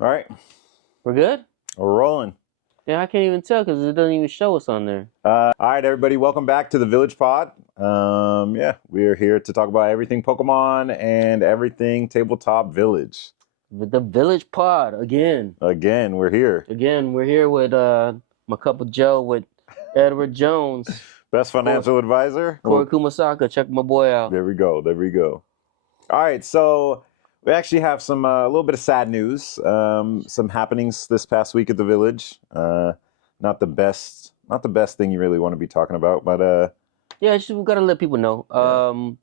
All right. We're good? We're rolling. Yeah, I can't even tell because it doesn't even show us on there. All right, everybody. Welcome back to the Village Pod. We're here to talk about everything Pokemon and everything Tabletop Village. With the Village Pod again. Again, we're here. We're here with my couple Joe with Edward Jones. Best financial advisor. Corey Kumasaka. Check my boy out. There we go. All right, so we actually have some a little bit of sad news. Some happenings this past week at the Village. Not the best thing you really want to be talking about, but yeah, we gotta let people know.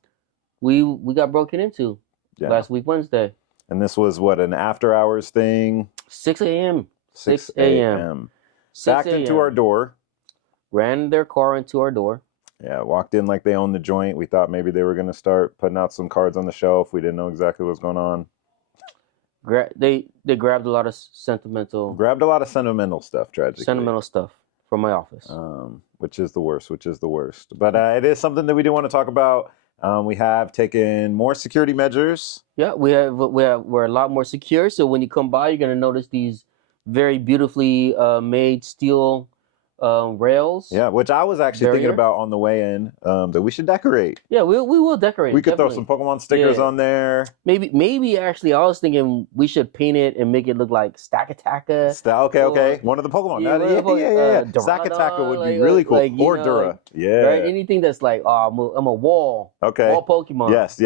We got broken into last week Wednesday. And this was what, an after hours thing? 6 a.m. 6 a.m. Backed into our door. Ran their car into our door. Yeah, walked in like they owned the joint. We thought maybe they were going to start putting out some cards on the shelf. We didn't know exactly what was going on. They grabbed a lot of sentimental stuff, tragically. Sentimental stuff from my office. Which is the worst. But it is something that we do want to talk about. We have taken more security measures. Yeah, we're a lot more secure. So when you come by, you're going to notice these very beautifully made steel rails. Yeah, which I was actually thinking about on the way in, that we should decorate. Yeah, we will decorate. We could throw some Pokemon stickers on there. Maybe actually, I was thinking we should paint it and make it look like Stakataka. Okay. One of the Pokemon. Yeah. Stakataka would be really cool. Or Dura. Right? Anything that's like, I'm a wall. Okay. Wall Pokemon. Yes.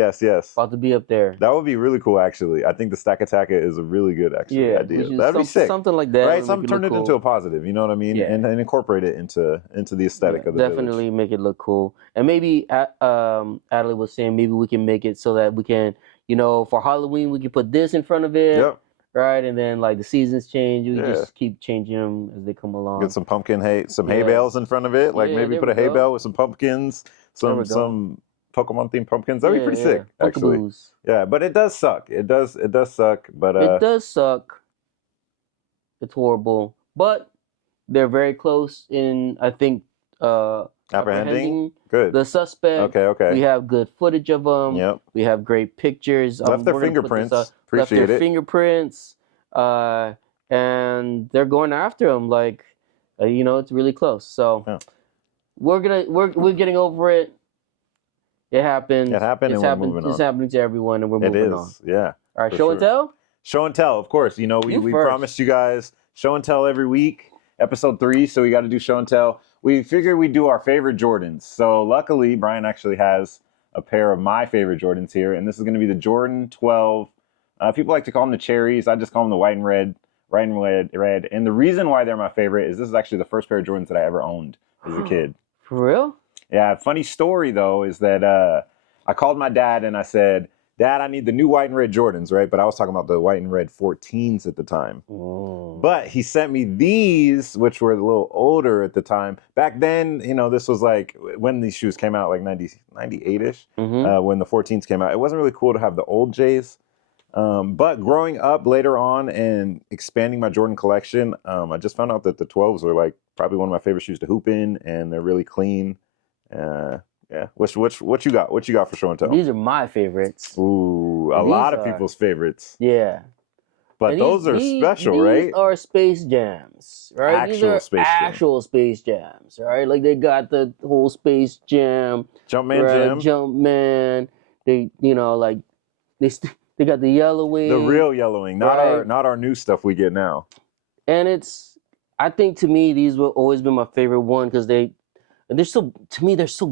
About to be up there. That would be really cool, actually. I think the Stakataka is a really good idea. That'd be sick. Something like that. Right? Turn it into a positive, you know what I mean? Yeah. And incorporate it into the aesthetic of the definitely village. Make it look cool. And maybe Adelaide was saying maybe we can make it so that we can, for Halloween we can put this in front of it. Yep. Right, and then like the seasons change, we just keep changing them as they come along. Get some hay bales in front of it. Like maybe put a hay bale with some pumpkins, some Pokemon themed pumpkins. That'd be pretty sick, actually. Pukaboos. Yeah, but it does suck. It does suck. But it does suck. It's horrible, but they're very close in, I think, apprehending good the suspect. Okay. We have good footage of them. Yep. We have great pictures. Left their fingerprints. Fingerprints. And they're going after them. Like, it's really close. So we're getting over it. It happened. It's happening to everyone, and we're moving on. Yeah. All right. Show and tell. Show and tell. Of course. We promised you guys show and tell every week. Episode 3, so we got to do show and tell. We figured we'd do our favorite Jordans. So luckily, Brian actually has a pair of my favorite Jordans here, and this is going to be the Jordan 12. People like to call them the cherries. I just call them the white and red. And the reason why they're my favorite is this is actually the first pair of Jordans that I ever owned as a kid. For real? Yeah. Funny story though is that I called my dad and I said, Dad, I need the new white and red Jordans, right? But I was talking about the white and red 14s at the time. Oh. But he sent me these, which were a little older at the time. Back then, this was like when these shoes came out, like 98-ish, when the 14s came out. It wasn't really cool to have the old J's. But growing up later on and expanding my Jordan collection, I just found out that the 12s were like probably one of my favorite shoes to hoop in, and they're really clean. Yeah. What you got? What you got for show and tell? These are my favorites. Ooh, a lot of people's favorites. Yeah. But those are special, right? These are Space Jams, right? Actual Space Jams, right? Like they got the whole Space Jam. Jumpman. They, they got the yellowing. The real yellowing, not our new stuff we get now. And I think to me, these will always be my favorite one because they're so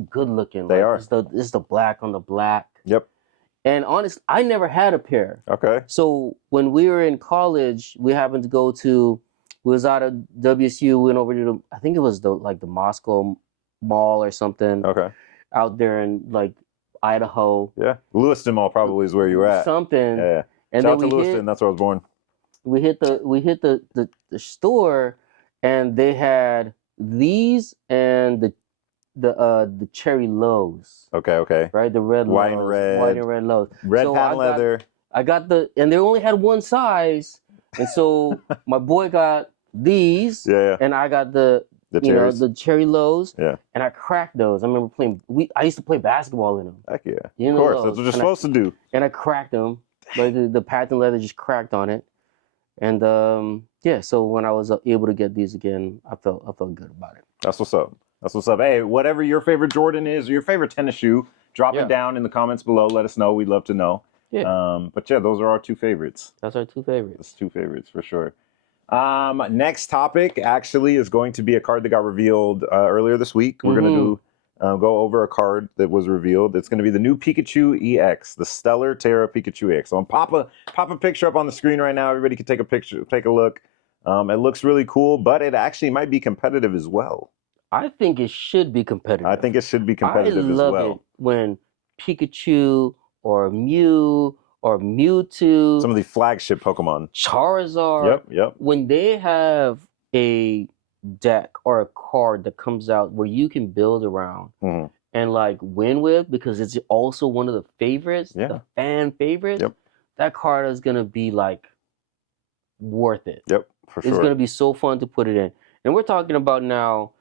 good looking. They are. It's the black on the black. Yep. And honestly, I never had a pair. Okay. So when we were in college, we happened to we was out of WSU, went over to I think it was the Moscow Mall or something. Okay. Out there in like Idaho. Yeah. Lewiston Mall probably is where you were at. Something. Yeah. And shout out to Lewiston, that's where I was born. We hit the store, and they had these and the cherry lows. Okay. Right, the red white lows, and red lows. Red patent leather. I got and they only had one size, and so my boy got these. Yeah. And I got the cherry lows. Yeah. And I cracked those. I remember playing. I used to play basketball in them. Heck yeah. Of course, that's what you're supposed to do. And I cracked them. Like the patent leather just cracked on it. And yeah, so when I was able to get these again, I felt good about it. That's what's up. That's what's up. Hey, whatever your favorite Jordan is or your favorite tennis shoe, drop it down in the comments below. Let us know. We'd love to know. Yeah. But yeah, those are our two favorites. That's our two favorites. That's two favorites for sure. Next topic actually is going to be a card that got revealed earlier this week. We're going to go over a card that was revealed. It's going to be the new Pikachu EX, the Stellar Tarra Pikachu EX. So I'm pop a picture up on the screen right now. Everybody can take a picture, take a look. It looks really cool, but it actually might be competitive as well. I think it should be competitive. I think it should be competitive as well. I love it when Pikachu or Mew or Mewtwo, some of the flagship Pokemon, Charizard, yep, when they have a deck or a card that comes out where you can build around and like win with, because it's also one of the favorites, the fan favorites. Yep. That card is gonna be like worth it. Yep, for sure. It's gonna be so fun to put it in, and we're talking about now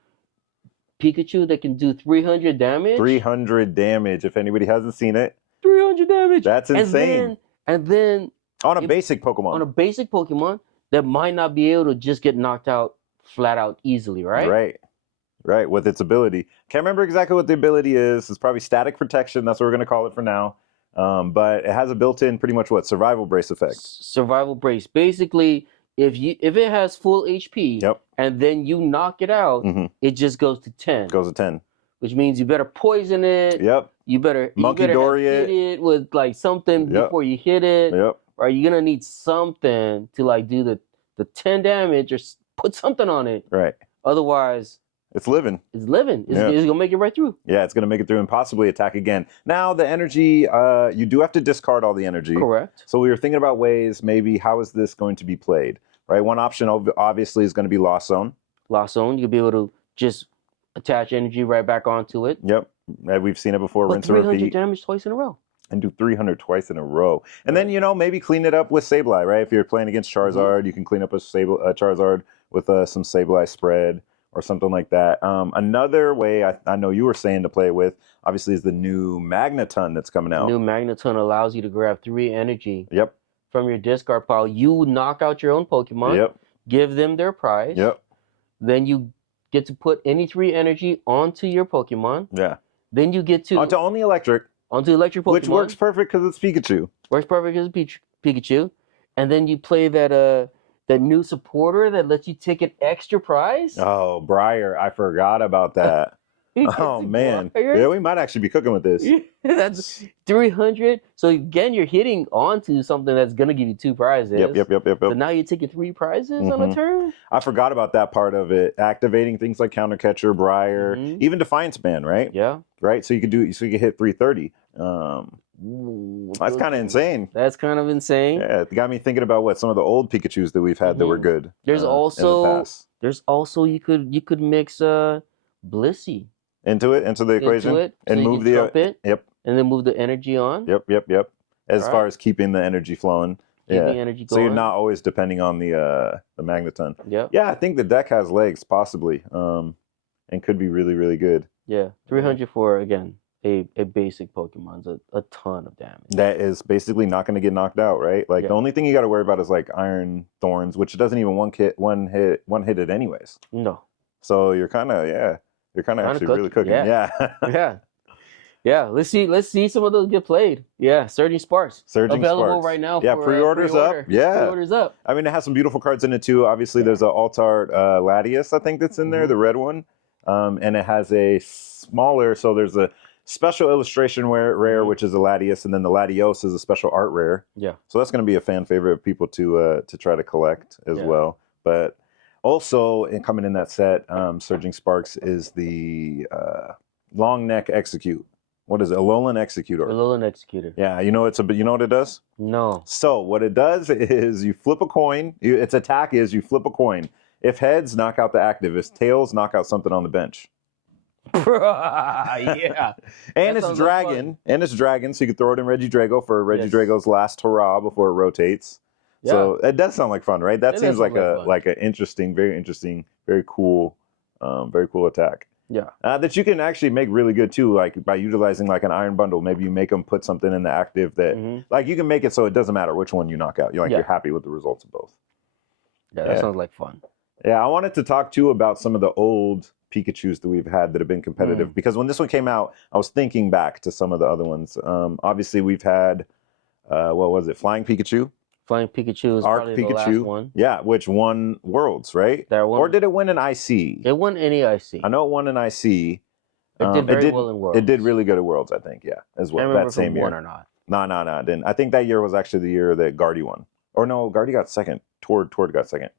Pikachu that can do 300 damage. 300 damage. If anybody hasn't seen it, 300 damage. That's insane. And then on a basic Pokemon. On a basic Pokemon that might not be able to just get knocked out flat out easily, right? Right, with its ability. Can't remember exactly what the ability is. It's probably static protection. That's what we're going to call it for now. But it has a built-in pretty much survival brace effect. Survival brace. Basically, if it has full HP and then you knock it out, it just goes to 10. Goes to 10. Which means you better poison it. Yep. You better hit it with like something before you hit it. Yep. Or you're gonna need something to like do the 10 damage or put something on it. Right. Otherwise, it's living. It's gonna make it right through. Yeah, it's gonna make it through and possibly attack again. Now the energy, you do have to discard all the energy. Correct. So we were thinking about ways, maybe how is this going to be played? Right. One option obviously is going to be Lost Zone. Lost Zone. You'll be able to just attach energy right back onto it. Yep. We've seen it before. But rinse and repeat. 300 damage twice in a row. And do 300 twice in a row. And then, maybe clean it up with Sableye, right? If you're playing against Charizard, you can clean up a Charizard with some Sableye spread or something like that. Another way I know you were saying to play with, obviously, is the new Magneton that's coming out. The new Magneton allows you to grab 3 energy. Yep. From your discard pile. You knock out your own Pokemon. Yep. Give them their prize. Yep. Then you get to put any 3 energy onto your Pokemon. Yeah. Then you get to onto only electric. Onto electric Pokemon. Which works perfect because it's Pikachu. Works perfect because it's Pikachu. And then you play that new supporter that lets you take an extra prize. Oh, Briar. I forgot about that. Oh, man. Briar. Yeah, we might actually be cooking with this. That's 300. So again, you're hitting onto something that's going to give you 2 prizes. Yep. So now you're taking 3 prizes on a turn. I forgot about that part of it. Activating things like Counter Catcher, Briar, even Defiance Band, right? Yeah. Right? So you could hit 330. That's kind of insane. That's kind of insane. Yeah, it got me thinking about some of the old Pikachus that we've had that were good. There's also you could mix Blissey into the equation and so move the and then move the energy on. Yep. As far as keeping the energy flowing. Keeping energy going. So you're not always depending on the Magneton. Yep. Yeah, I think the deck has legs possibly. And could be really, really good. Yeah. 300 for again. A basic Pokemon's a ton of damage. That is basically not going to get knocked out, right? Like the only thing you got to worry about is like Iron Thorns, which doesn't even one hit it anyways. No. So you're kind of actually really cooking. Yeah. Yeah. Let's see some of those get played. Yeah. Surging Sparks. Available right now. Yeah. For, pre-orders up. Yeah. Pre-orders up. I mean, it has some beautiful cards in it too. Obviously, there's a Altart Latias, I think that's in there, the red one, and it has a smaller. So there's a special illustration rare, which is a Latias, and then the Latios is a special art rare. Yeah. So that's going to be a fan favorite of people to try to collect as well. But also, coming in that set, Surging Sparks is the Long Neck Execute. What is it? Alolan Executor. Alolan Executor. Yeah. You know what it does? No. So what it does is you flip a coin. Its attack is you flip a coin. If heads, knock out the active. If tails, knock out something on the bench. Yeah. And it's dragon, so you could throw it in Regidrago for Regidrago's last hurrah before it rotates. Yeah. So it does sound like fun, right? That seems like an interesting, very cool attack. Yeah. That you can actually make really good too, like by utilizing like an Iron Bundle. Maybe you make them put something in the active that like you can make it so it doesn't matter which one you knock out. You're happy with the results of both. Yeah, that sounds like fun. Yeah, I wanted to talk too about some of the old Pikachus that we've had that have been competitive. Because when this one came out, I was thinking back to some of the other ones. Obviously, we've had, what was it? Flying Pikachu? Flying Pikachu is probably the last one. Yeah, which won Worlds, right? Or did it win an IC? It won any IC. I know it won an IC. It did very well in Worlds. It did really good at Worlds, I think, yeah, as well. I remember that same year. Won or not. No, it didn't. I think that year was actually the year that Guardy won. Or no, Guardy got second. Tord got second.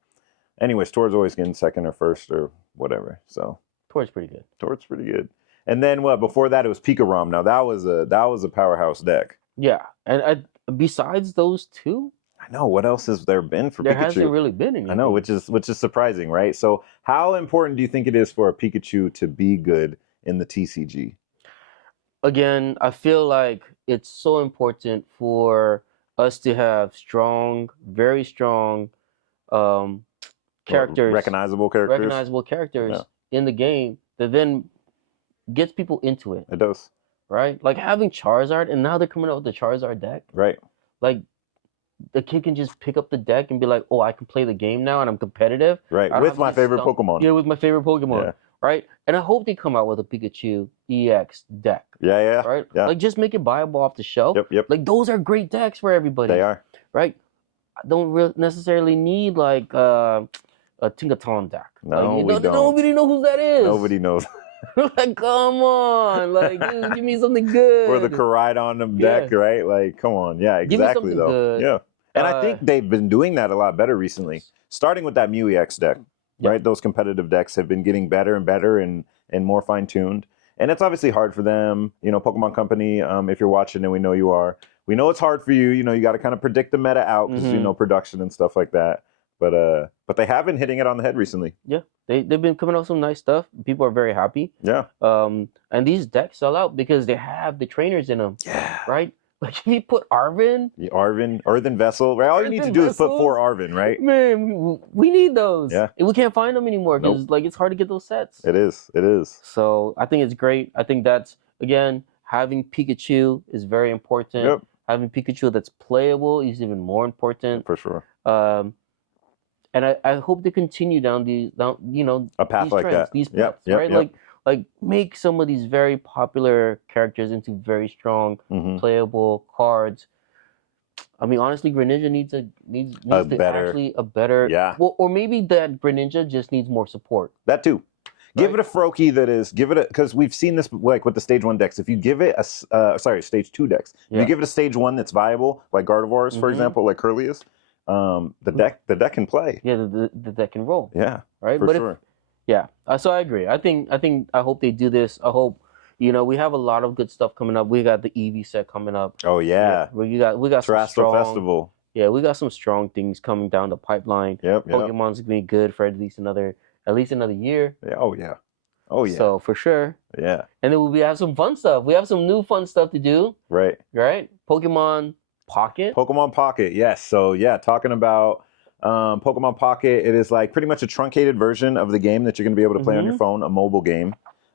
Anyways, Tord's always getting second or first or whatever. So Tord's pretty good. And then what? Before that, it was Pikarom. Now that was a powerhouse deck. Yeah, and besides those two, I know what else has there been for Pikachu? There hasn't really been anything. I know, which is surprising, right? So how important do you think it is for a Pikachu to be good in the TCG? Again, I feel like it's so important for us to have very strong characters, recognizable characters in the game that then gets people into it. It does. Right? Like having Charizard, and now they're coming out with the Charizard deck. Right. Like the kid can just pick up the deck and be like, oh, I can play the game now and I'm competitive. Right. With my favorite Pokemon. Yeah, with my favorite Pokemon. Yeah. Right? And I hope they come out with a Pikachu EX deck. Yeah. Right? Yeah. Like just make it buyable off the shelf. Yep. Like those are great decks for everybody. They are. Right? I don't necessarily need like a Tinkaton deck. No, like, we don't. Nobody knows who that is. Nobody knows. Like, come on. Like, give me something good. Or the Koraidon deck, right? Like, come on. Yeah, exactly, though. Good. Yeah. And I think they've been doing that a lot better recently. Starting with that Mew EX deck, right? Those competitive decks have been getting better and better and more fine-tuned. And it's obviously hard for them. You know, Pokemon Company, if you're watching, and we know you are, we know it's hard for you. You know, you got to kind of predict the meta out because, you know, production and stuff like that. But they have been hitting it on the head recently. Yeah, they've been coming out with some nice stuff. People are very happy. Yeah. And these decks sell out because they have the trainers in them. Yeah. Right? Like if you put Arvin, Earthen Vessel, right? All you need to do is put 4 Arvin, right? Man, we need those. Yeah. And we can't find them anymore because like it's hard to get those sets. It is. So I think it's great. I think that's, again, having Pikachu is very important. Yep. Having Pikachu that's playable is even more important. For sure. And I hope they continue down a path like trends, that. These paths, right? Like make some of these very popular characters into very strong playable cards. I mean, honestly, Greninja needs a better. Yeah. Well, or maybe that Greninja just needs more support. That too. Give it a Froakie because we've seen this like with the stage 1 decks. If you give it stage 2 decks, if you give it a stage 1 that's viable, like Gardevoir's, for example, like Curlius, the deck can play. Yeah, the deck can roll. Yeah, right. For sure. So I agree. I hope they do this. I hope, we have a lot of good stuff coming up. We got the Eevee set coming up. Oh yeah. We got some strong Festival. Yeah, we got some strong things coming down the pipeline. Yep. Pokemon's gonna be good for at least another year. Yeah. Oh yeah. So for sure. Yeah. And then we have some fun stuff. We have some new fun stuff to do. Right. Pokemon Pocket. Yes. So yeah, talking about Pokemon Pocket, it is like pretty much a truncated version of the game that you're going to be able to play on your phone, a mobile game.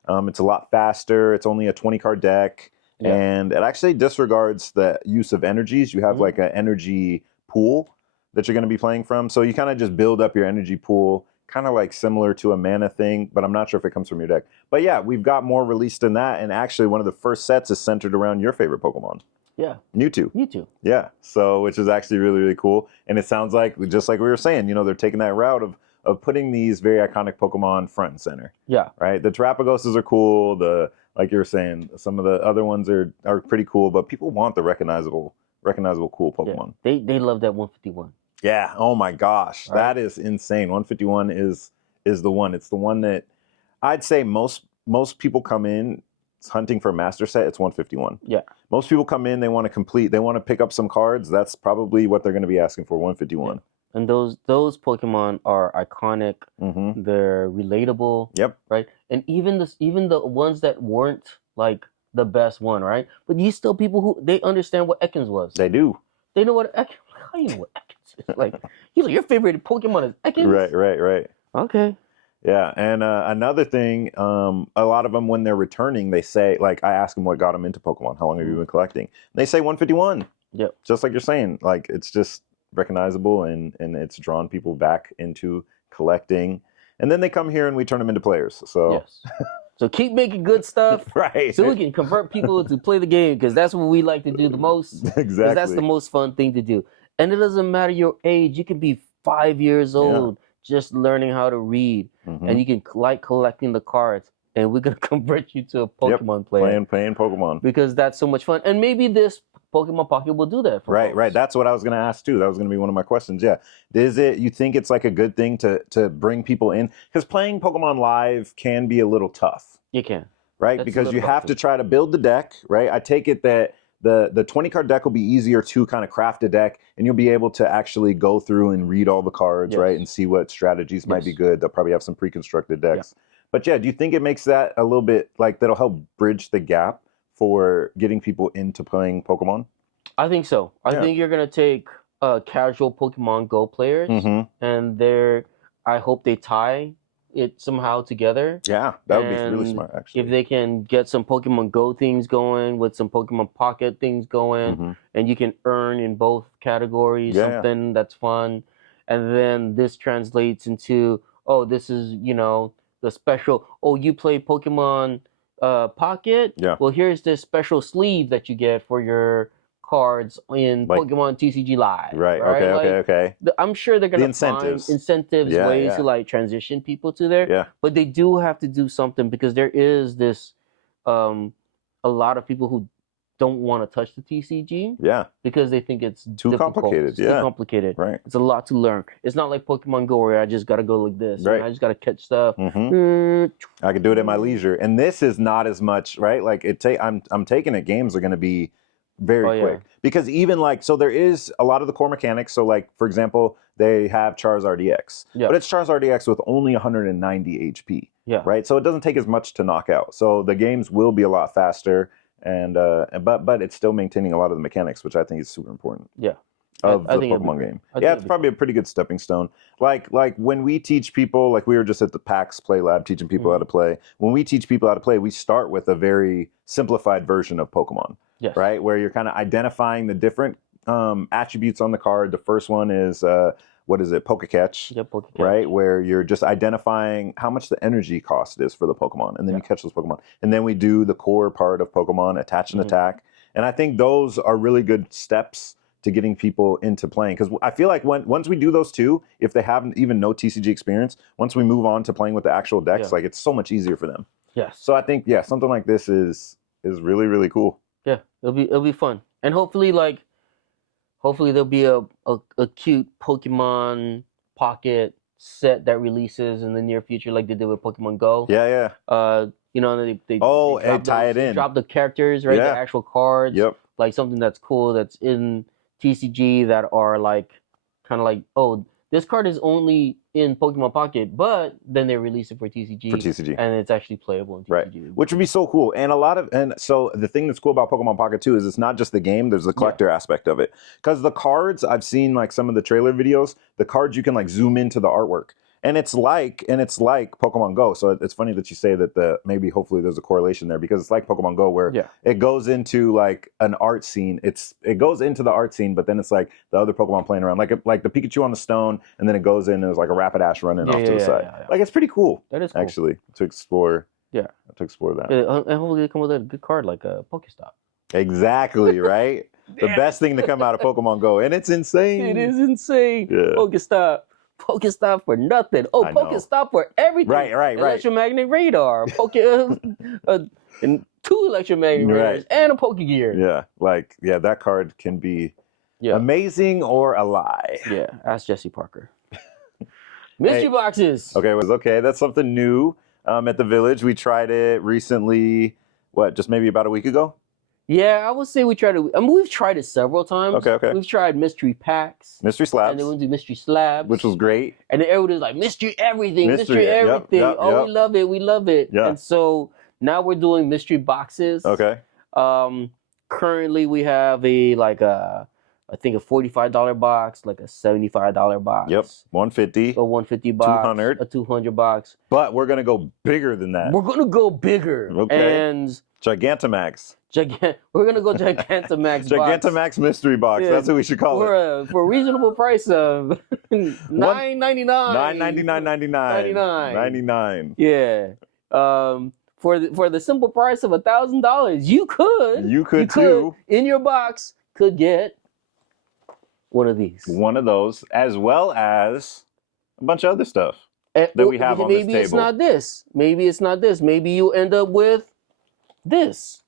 It's a lot faster. It's only a 20-card deck, and it actually disregards the use of energies. You have like an energy pool that you're going to be playing from. So you kind of just build up your energy pool, kind of like similar to a mana thing, but I'm not sure if it comes from your deck. But yeah, we've got more released than that, and actually one of the first sets is centered around your favorite Pokemon. Yeah. Mewtwo. Yeah. So, which is actually really, really cool. And it sounds like, just like we were saying, they're taking that route of putting these very iconic Pokemon front and center. Yeah. Right? The Terrapagoses are cool. Like you were saying, some of the other ones are pretty cool, but people want the recognizable cool Pokemon. Yeah. They love that 151. Yeah. Oh my gosh. Right? That is insane. 151 is the one. It's the one that I'd say most people come in hunting for a master set. It's 151. Yeah. Most people come in, they want to pick up some cards. That's probably what they're going to be asking for, 151. Yeah. And those Pokemon are iconic. They're relatable. Yep. Right. And even the ones that weren't like the best one, right? But you still people who they understand what Ekans was. They do. They know what Ekans. How you know what Ekans is? Like your favorite Pokemon is Ekans. Right. Okay. Yeah, and another thing, a lot of them when they're returning, they say, like, I ask them what got them into Pokemon, how long have you been collecting? And they say 151. Yep. Just like you're saying, like it's just recognizable, and it's drawn people back into collecting. And then they come here and we turn them into players. So yes. So keep making good stuff, right? So we can convert people to play the game, because that's what we like to do the most. Exactly. Because that's the most fun thing to do. And it doesn't matter your age. You can be 5 years old, just learning how to read, and you can like collecting the cards. And we're gonna convert you to a Pokemon player. Playing Pokemon, because that's so much fun. And maybe this Pokemon Pocket will do that for folks. Right. That's what I was going to ask too. That was going to be one of my questions. Yeah. You think it's like a good thing to bring people in? Because playing Pokemon Live can be a little tough. You can. Right? Because you have to try to build the deck, right? I take it that the 20 card deck will be easier to kind of craft a deck, and you'll be able to actually go through and read all the cards, right? And see what strategies might be good. They'll probably have some pre-constructed decks. Yeah. But yeah, do you think it makes that a little bit like that'll help bridge the gap for getting people into playing Pokemon? I think so. I think you're going to take casual Pokemon Go players, and I hope they tie it somehow together. Yeah, that would be really smart, actually. If they can get some Pokemon Go things going with some Pokemon Pocket things going, and you can earn in both categories, something that's fun. And then this translates into, this is, the special, you play Pokemon Pocket? Yeah. Well, here's this special sleeve that you get for your cards in Pokemon TCG Live. Right. Okay. I'm sure they're going to find incentives, ways to like transition people to there. Yeah. But they do have to do something, because there is this, a lot of people who don't want to touch the TCG. Yeah. Because they think it's too complicated. It's too complicated. Right. It's a lot to learn. It's not like Pokemon Go where I just got to go like this. Right. I just got to catch stuff. I can do it at my leisure. And this is not as much, right? Like I'm taking it. Games are going to be very quick, because even so there is a lot of the core mechanics. So like, for example, they have Charizard EX, but it's Charizard EX with only 190 HP. Yeah. Right. So it doesn't take as much to knock out. So the games will be a lot faster, but it's still maintaining a lot of the mechanics, which I think is super important. Yeah. Of the Pokemon game. Yeah, it's probably a pretty good stepping stone. Like when we teach people, like we were just at the PAX Play Lab teaching people how to play. When we teach people how to play, we start with a very simplified version of Pokemon. Yes. Right, where you're kind of identifying the different attributes on the card. The first one is Pokecatch. Yeah, Pokecatch. Right, where you're just identifying how much the energy cost is for the Pokemon, and then you catch those Pokemon. And then we do the core part of Pokemon, attach and attack. And I think those are really good steps to getting people into playing, because I feel like once we do those two, if they haven't even no TCG experience, once we move on to playing with the actual decks, like it's so much easier for them. Yes. So I think something like this is really, really cool. Yeah, it'll be fun, and hopefully there'll be a cute Pokemon Pocket set that releases in the near future, like they did with Pokemon Go. Yeah. They tie it in. Drop the characters, right? The actual cards. Yep. Like something that's cool that's in TCG that are like kind of like, this card is only in Pokemon Pocket, but then they release it for TCG. And it's actually playable in TCG. Right. Which would be so cool. And so the thing that's cool about Pokemon Pocket too is it's not just the game, there's the collector aspect of it. Because the cards, I've seen like some of the trailer videos, the cards you can like zoom into the artwork. And it's like Pokemon Go. So it's funny that you say that maybe hopefully there's a correlation there, because it's like Pokemon Go where it goes into like an art scene. It goes into the art scene, but then it's like the other Pokemon playing around, like the Pikachu on the stone, and then it goes in and there's like a Rapidash running off to the side. Yeah. Like it's pretty cool. That is cool. Actually, to explore. Yeah. To explore that. And hopefully they come with a good card like a Pokestop. Exactly, right? The best thing to come out of Pokemon Go. And it's insane. It is insane. Yeah. Pokestop for nothing. Pokestop for everything. Right. Electromagnetic radar. And 2 electromagnetic radars and a Pokegear. Yeah. That card can be amazing or a lie. Yeah. Ask Jesse Parker. Mystery boxes. Okay. That's something new at the Village. We tried it recently. Just maybe about a week ago? Yeah, I would say we tried it. I mean, we've tried it several times. Okay. We've tried mystery packs. Mystery slabs. And then we'll do mystery slabs. Which was great. And then everybody's like, mystery everything. Mystery everything. Yep. We love it. Yeah. And so now we're doing mystery boxes. Okay. Currently we have I think a $45 box, like a $75 box. Yep. $150. A $150 box. $200. A $200 box. But we're gonna go bigger than that. We're gonna go bigger. Okay. And Gigantamax. We're gonna go Gigantamax. Gigantamax mystery box. Yeah, that's what we should call it. For a reasonable price of $9.99. $9.99. Yeah. For the simple price of $1,000, you could too in your box could get one of these. One of those, as well as a bunch of other stuff that we have on this table. Maybe it's not this. Maybe it's not this. Maybe you end up with this.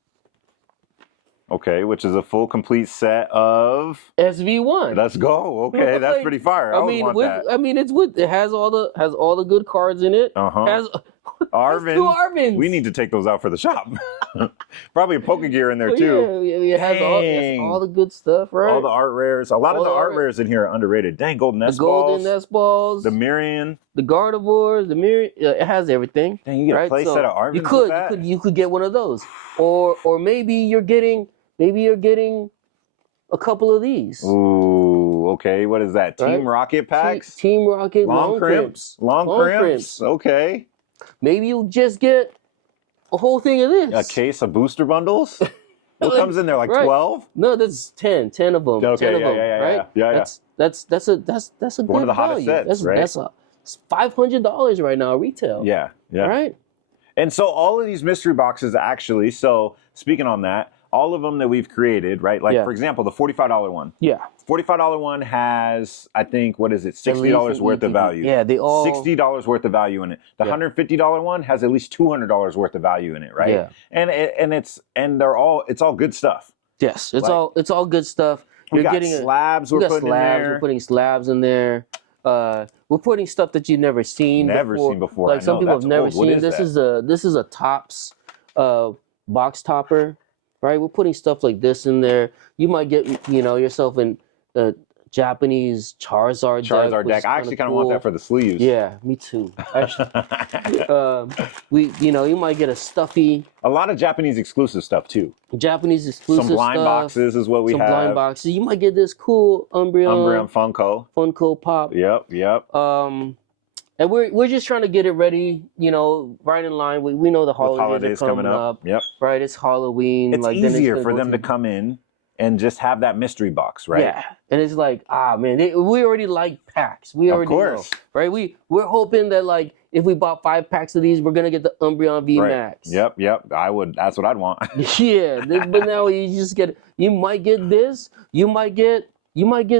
Okay, which is a full complete set of SV1. Let's go. Okay, that's pretty fire. I mean, it has all the good cards in it. Has Arvin. 2 Arvins. We need to take those out for the shop. Probably a Pokegear in there too. Yeah, it has all the good stuff, right? All the art rares. A lot of the art rares in here are underrated. Dang, golden S balls. Golden S balls. The Mirian. The Gardevoirs. The Mirian. It has everything. Dang, you get a play set of Arvins. You could get one of those, or maybe you're getting a couple of these. Ooh, okay. What is that? Team Rocket packs? Team Rocket long crimps. Long crimps. Okay. Maybe you just get a whole thing of this. A case of booster bundles? What comes in there? Like 12? No, that's 10. 10 of them. Okay, 10 of them, right? Yeah. That's a good one of the hottest sets, right? That's $500 right now retail. Yeah. Right? And so all of these mystery boxes actually, so speaking on that, all of them that we've created, right? Like, for example, the $45 one. Yeah. $45 one has, I think, what is it? $60 worth of value. Yeah, they all... $60 worth of value in it. The $150 one has at least $200 worth of value in it, right? Yeah. And it's all good stuff. Yes, it's all good stuff. We're putting slabs in there. We're putting slabs in there. We're putting stuff that you've never seen before. Like some people have never seen. This is a Topps box topper. Right, we're putting stuff like this in there. You might get, yourself in the Japanese Charizard deck. I actually kind of want that for the sleeves. Yeah, me too. Actually, you might get a stuffy. A lot of Japanese exclusive stuff too. Japanese exclusive Some blind boxes is what we have. Some blind boxes. You might get this cool Umbreon Funko Pop. Yep. And we're just trying to get it ready, right in line. We know the holidays are coming up. Yep. Right, it's Halloween. It's easier for them to come in and just have that mystery box, right? Yeah, and it's like, man, we already like packs. We already know, right? We're hoping that if we bought 5 packs of these, we're gonna get the Umbreon V Max. Yep. That's what I'd want. Yeah, but now you might get this. You might get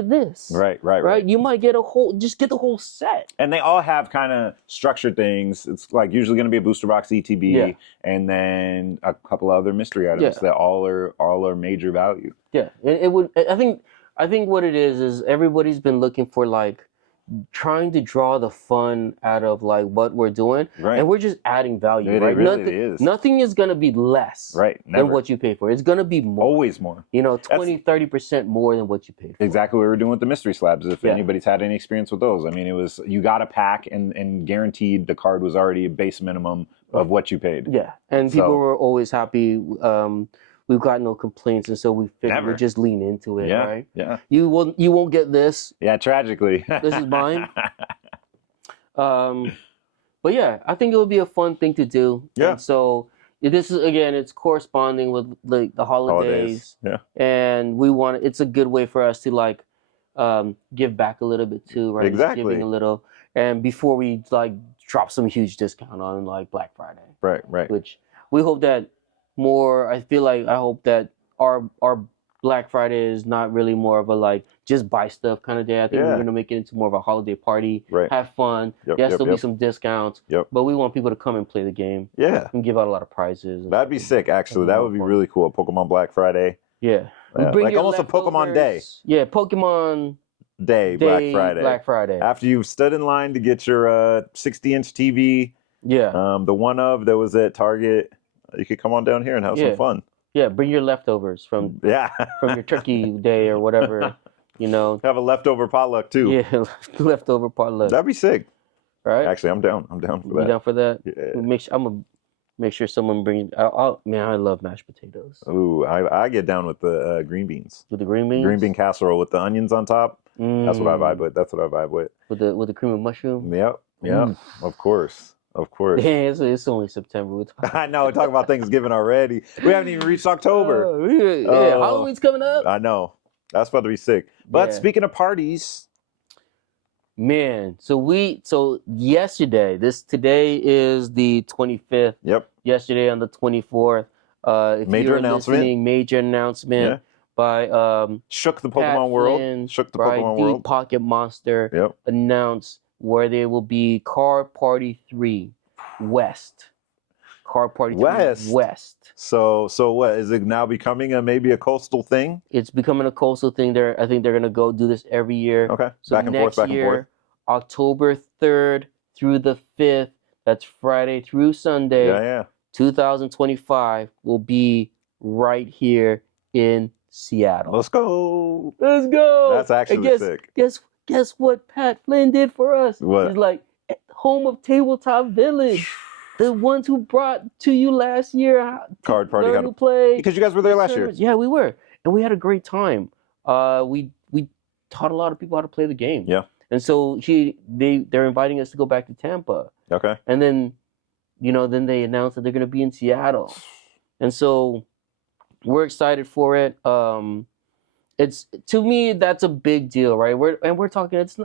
this. Right. You might get the whole set. And they all have kind of structured things. It's like usually going to be a booster box ETB and then a couple other mystery items that all are major value. Yeah. It would, I think what it is everybody's been looking for trying to draw the fun out of what we're doing, and we're just adding value. It really is. Nothing is gonna be less than what you pay for. It's gonna be more. Always more. 20-30% more than what you paid for. Exactly what we were doing with the mystery slabs. If anybody's had any experience with those, I mean, it was you got a pack and guaranteed the card was already a base minimum of what you paid. Yeah, and people were always happy. We've got no complaints, and so we figured we'd just lean into it, right? Yeah. You won't get this. Yeah, tragically. This is mine. But yeah, I think it would be a fun thing to do. Yeah. And so this is it's corresponding with the holidays. Yeah. And it's a good way for us to give back a little bit too, right? Exactly. Just giving a little, and before we drop some huge discount on Black Friday. Right. Which we hope that. I hope that our Black Friday is not really more of a just buy stuff kind of day. I think we're gonna make it into more of a holiday party, have fun. There'll be some discounts, but we want people to come and play the game. Yeah, and give out a lot of prizes. That'd be sick, actually. That would be really cool. Pokemon Black Friday. Yeah, almost a Pokemon Day. Yeah, Pokemon Day, Black Friday. After you've stood in line to get your 60-inch TV. Yeah. The one that was at Target. You could come on down here and have some fun. Yeah, bring your leftovers from your turkey day or whatever, Have a leftover potluck too. Yeah, leftover potluck. That'd be sick. Right? Actually, I'm down. I'm down for that. You down for that? Yeah. I'm gonna make sure someone brings. I love mashed potatoes. Ooh, I get down with the green beans. With the green beans? Green bean casserole with the onions on top. That's what I vibe with. With the cream of mushroom. Yep. Of course. Of course. Yeah, it's only September. I know. We're talking about Thanksgiving already. We haven't even reached October. Yeah, Halloween's coming up. I know. That's about to be sick. But speaking of parties, man. So yesterday. Today is the 25th. Yep. Yesterday on the 24th. Major announcement by Shook the Pokemon World. Shook the Pokemon World. Pocket Monster. Announced where there will be Card Party 3 West. Card Party 3 West. So what is it now becoming maybe a coastal thing? It's becoming a coastal thing. I think they're gonna go do this every year. Okay. So back and forth. October 3rd through the 5th. That's Friday through Sunday. Yeah. 2025 will be right here in Seattle. Let's go. That's actually sick. Guess what Pat Flynn did for us? What? He's like, home of Tabletop Village. The ones who brought to you last year Card Party to play. Because you guys were there last year. Yeah, we were. And we had a great time. We taught a lot of people how to play the game. Yeah. And so they're inviting us to go back to Tampa. Okay. And then, then they announced that they're going to be in Seattle. And so we're excited for it. It's, to me, that's a big deal, right? We're talking, it's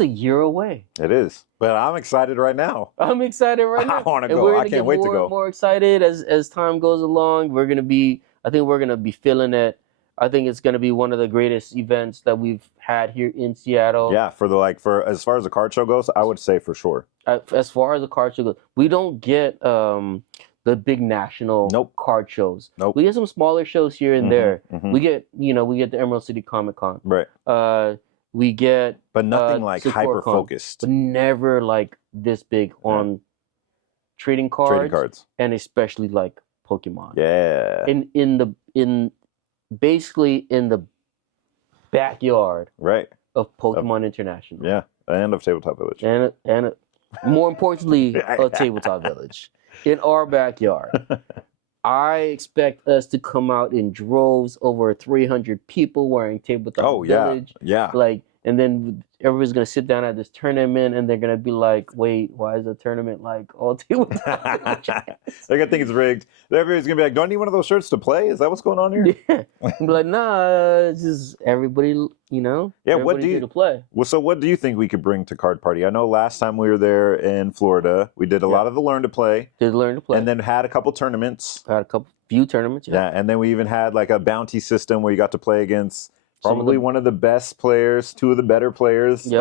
a year away. It is. But I'm excited right now. I'm excited right now. I want to go. I can't wait to go. More excited as time goes along. I think we're going to be feeling it. I think it's going to be one of the greatest events that we've had here in Seattle. Yeah, for as far as the card show goes, I would say for sure. As far as the card show goes, we don't get the big national card shows. Nope. We get some smaller shows here and there. Mm-hmm. We get the Emerald City Comic Con. Right. We get but nothing like hyper focused. But never like this big on trading cards. And especially like Pokemon. Yeah. Basically in the backyard of Pokemon International. Yeah, and of Tabletop Village. And more importantly, of Tabletop Village. In our backyard. I expect us to come out in droves, over 300 people wearing Tabletop Village. Yeah. And then everybody's going to sit down at this tournament and they're going to be like, wait, why is the tournament like all Tabletop Village? They're going to think it's rigged. Everybody's going to be like, do I need one of those shirts to play? Is that what's going on here? Yeah. I'm like, nah, it's just everybody, Yeah, everybody's here to play. Well, so what do you think we could bring to Card Party? I know last time we were there in Florida, we did a lot of the Learn to Play. And then had a couple tournaments. Few tournaments, yeah. And then we even had like a bounty system where you got to play against probably one of the best players, two of the better players in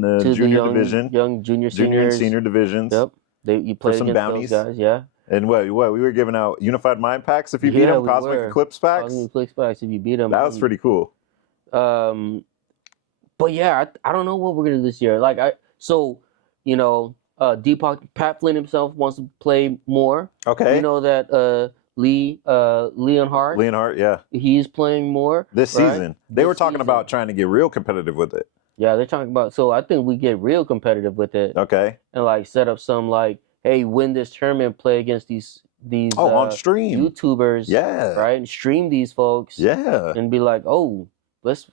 the junior division. Junior and senior divisions. Yep. You played some against bounties. Those guys, yeah. And what we were giving out Unified Mind packs if you beat them, Cosmic Eclipse packs. Cosmic Eclipse packs if you beat them. That was pretty cool. But yeah, I don't know what we're gonna do this year. Pat Flynn himself wants to play more. Okay. You know that Leonhardt. Leonhardt, yeah. He's playing more this season. They were talking about trying to get real competitive with it. Yeah, they're talking about. So I think we get real competitive with it. Okay. And set up some hey, win this tournament, play against these on stream YouTubers. Yeah. Right, and stream these folks. Yeah. And be like, oh, let's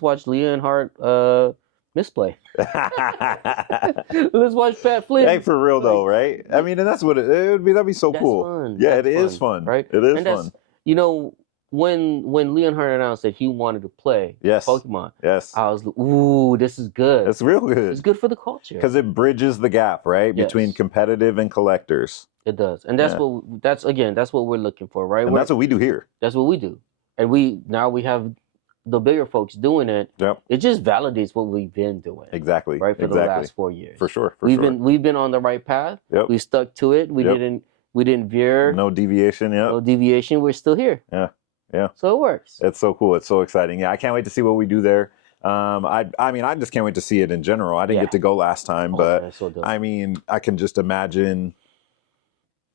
watch Leonhardt misplay. Let's watch Pat Flynn. Hey, for real though, right? I mean, and that's what it would be. That'd be so cool. Fun. Yeah, it is fun, right? It is fun. When Leonhardt announced that he wanted to play Pokemon, I was like, ooh, this is good. It's real good. It's good for the culture because it bridges the gap, right, between competitive and collectors. It does, and that's what we're looking for, right? And that's what we do here. That's what we do, and we have the bigger folks doing it. Yep. It just validates what we've been doing. Exactly. Right for the last 4 years. For sure. We've been on the right path. Yep. We stuck to it. We didn't veer. No deviation. Yeah. No deviation. We're still here. Yeah. Yeah. So it works. It's so cool. It's so exciting. Yeah, I can't wait to see what we do there. I just can't wait to see it in general. I didn't get to go last time, but I mean, I can just imagine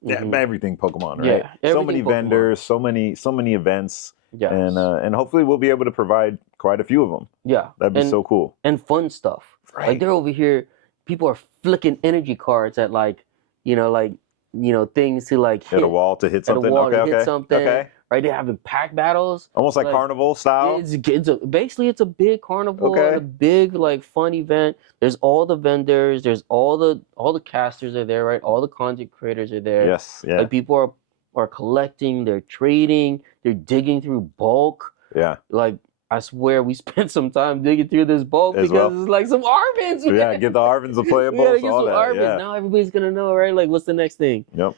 everything Pokemon, right? Yeah, so many vendors, so many events. Yes. And hopefully we'll be able to provide quite a few of them. Yeah. That'd be so cool. And fun stuff. Right. Like they're over here, people are flicking energy cards at things to hit a wall to hit something. Hit something. Okay. right? They're having pack battles. Almost like carnival style? Basically, it's a big carnival and a big, like, fun event. There's all the vendors. There's all the casters are there, right? All the content creators are there. Yes, yeah. Like, people are collecting, they're trading, they're digging through bulk. Yeah. Like, I swear we spent some time digging through this bulk because it's like some Arvins. Man. Yeah, get the Arvins, the playables, we gotta get all some that. Arvins. Yeah. Now everybody's gonna know, right? Like, what's the next thing? Yep.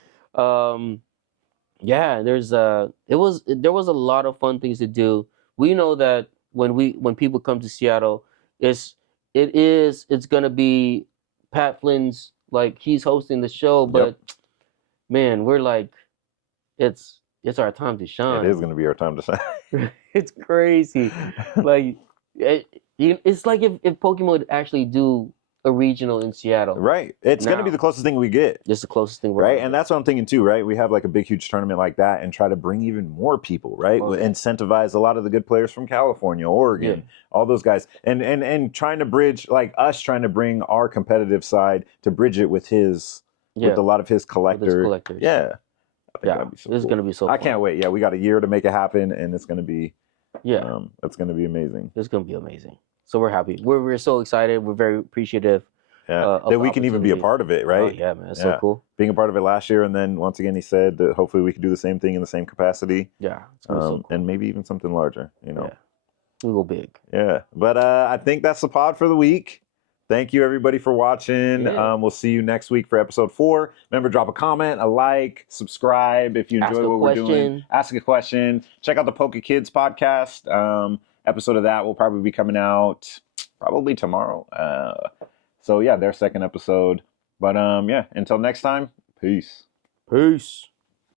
Yeah, there was a lot of fun things to do. We know that when people come to Seattle, it's gonna be Pat Flynn's, like, he's hosting the show, but man, we're like, it's our time to shine. It is gonna be our time to shine. It's crazy. Like, it's like if Pokemon would actually do a regional in Seattle. Right. It's going to be the closest thing we get. It's the closest thing right? And that's what I'm thinking too, right? We have like a big, huge tournament like that and try to bring even more people, right? Incentivize a lot of the good players from California, Oregon, all those guys. And trying to bridge, like us trying to bring our competitive side to bridge it with with a lot of his collectors. Yeah. I think that'd be so this is going to be so fun. I can't wait. Yeah, we got a year to make it happen and it's going to be, it's going to be amazing. It's going to be amazing. So we're happy. We're so excited. We're very appreciative. Yeah, that we can even be a part of it, right? Oh, yeah, man. It's so cool. Being a part of it last year, and then once again, he said that hopefully we can do the same thing in the same capacity. Yeah. It's so cool. And maybe even something larger, you know. Yeah. We go big. Yeah. But I think that's the pod for the week. Thank you, everybody, for watching. Yeah. We'll see you next week for episode 4. Remember, drop a comment, a like, subscribe if you enjoy what we're doing. Ask a question. Check out the Poke Kids podcast. Episode of that will probably be coming out probably tomorrow. So, yeah, their second episode. But, yeah, until next time, peace. Peace.